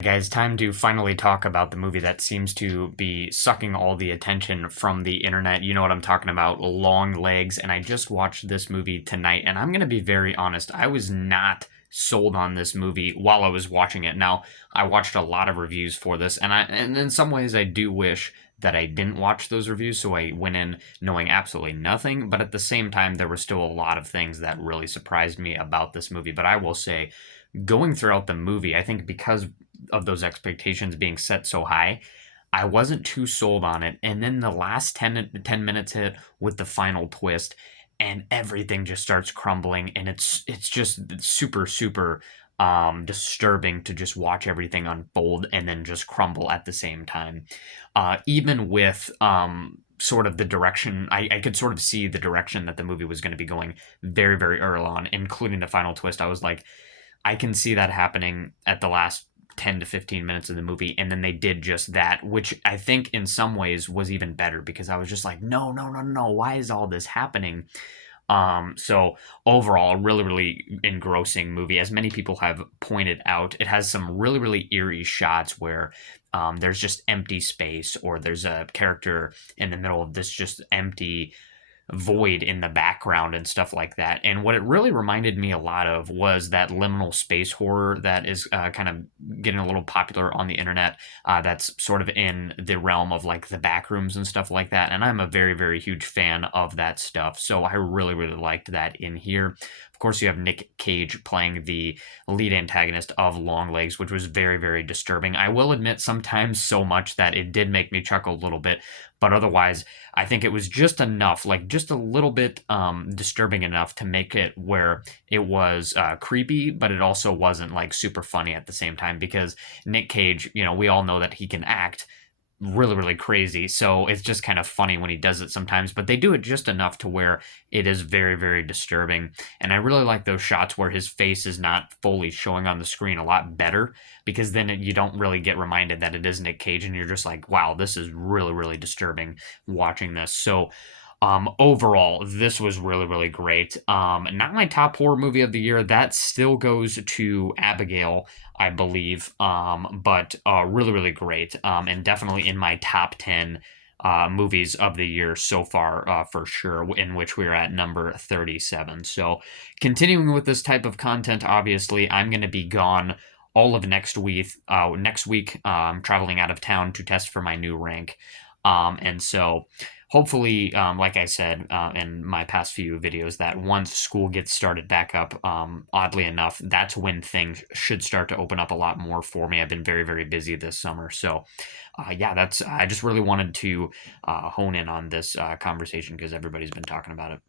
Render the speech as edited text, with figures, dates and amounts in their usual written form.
Guys, time to finally talk about the movie that seems to be sucking all the attention from the internet. You know what I'm talking about, Longlegs. And I just watched this movie tonight, and I'm going to be very honest. I was not sold on this movie while I was watching it. Now, I watched a lot of reviews for this, and in some ways I do wish that I didn't watch those reviews, so I went in knowing absolutely nothing. But at the same time, there were still a lot of things that really surprised me about this movie. But I will say, going throughout the movie, I think because of those expectations being set so high, I wasn't too sold on it. And then the last 10 minutes hit with the final twist, and everything just starts crumbling. And it's just super disturbing to just watch everything unfold and then just crumble at the same time. Even with sort of the direction, I could sort of see the direction that the movie was going to be going very early on, including the final twist. I was like, I can see that happening at the last 10 to 15 minutes of the movie, and then they did just that, which I think in some ways was even better, because I was just like, no, why is all this happening? So overall, a really engrossing movie. As many people have pointed out, it has some really eerie shots where there's just empty space, or there's a character in the middle of this just empty void in the background and stuff like that. And what it really reminded me a lot of was that liminal space horror that is kind of getting a little popular on the internet. That's sort of in the realm of like the back rooms and stuff like that. And I'm a very huge fan of that stuff. So I really liked that in here. Of course, you have Nick Cage playing the lead antagonist of Longlegs, which was very disturbing. I will admit, sometimes so much that it did make me chuckle a little bit, but otherwise, I think it was just enough, like just a little bit disturbing enough to make it where it was creepy, but it also wasn't like super funny at the same time, because Nick Cage, we all know that he can act really crazy, so it's just kind of funny when he does it sometimes, but they do it just enough to where it is very disturbing. And I really like those shots where his face is not fully showing on the screen a lot better, because then you don't really get reminded that it is Nick Cage, and you're just like, wow, this is really disturbing watching this. So overall, this was really great. Not my top horror movie of the year. That still goes to Abigail, I believe. But really great. And definitely in my top 10 movies of the year so far, for sure, in which we're at number 37. So continuing with this type of content, obviously, I'm going to be gone all of next week. Next week, I'm traveling out of town to test for my new rank. And so hopefully, like I said in my past few videos, that once school gets started back up, oddly enough, that's when things should start to open up a lot more for me. I've been very busy this summer. So yeah, I just really wanted to hone in on this conversation, because everybody's been talking about it.